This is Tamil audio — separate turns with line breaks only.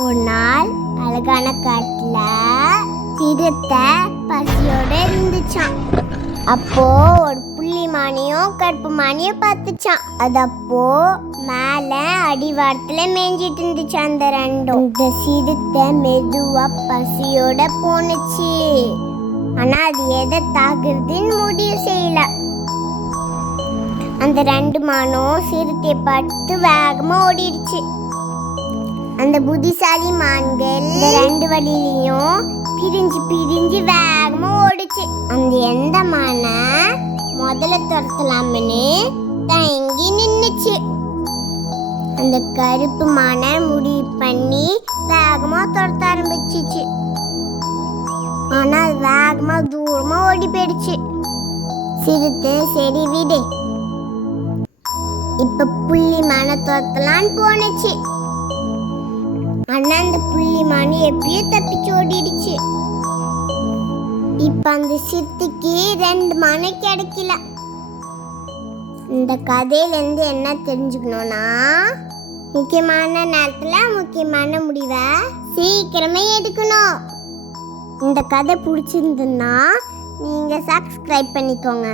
ஒரு நாள் அழகான காட்டுல சிறுத்தை பசியோட இருந்துச்சான் அப்போ ஒரு புள்ளி மானியும் கருப்பு மானியும் பார்த்துச்சான் அது அப்போ மேல அடிவாரத்துல மேய்ஞ்சிட்டு இருந்துச்சு அந்த ரெண்டும். இந்த சிறுத்தை மெதுவா பசியோட போனுச்சு ஆனா அது எதை தாக்குறதுன்னு முடிவு செய்யல. அந்த ரெண்டு மானும் சிறுத்தை பார்த்து வேகமா ஓடிடுச்சு அந்த புத்திசாலி மான்கள் ரெண்டு வழியிலையும் பிரிஞ்சு பிரிஞ்சு வேகமா ஓடுச்சு. அந்த எந்த மானை முதல்ல துரத்தலாம்னு தயங்கி நின்னுச்சு. அந்த கருப்பு மானை முடிவு பண்ணி வேகமா துரத்த ஆரம்பிச்சிச்சு. ஆனா அது வேகமா தூரமா ஓடி போயிடுச்சு. சிறுத்தை சரி விடு. இப்ப புள்ளி மான துரத்தலான்னு போனுச்சு ஆனா அந்த புள்ளி மானு எப்பயோ தப்பிச்சு ஓடிடுச்சு. இப்ப அந்த சித்திக்கு ரெண்டு மனை கிடைக்கல. இந்த கதையிலேருந்து என்ன தெரிஞ்சுக்கணும்னா முக்கியமான நேரத்தில் முக்கியமான முடிவை சீக்கிரமே எடுக்கணும். இந்த கதை பிடிச்சிருந்துன்னா நீங்கள் சப்ஸ்கிரைப் பண்ணிக்கோங்க.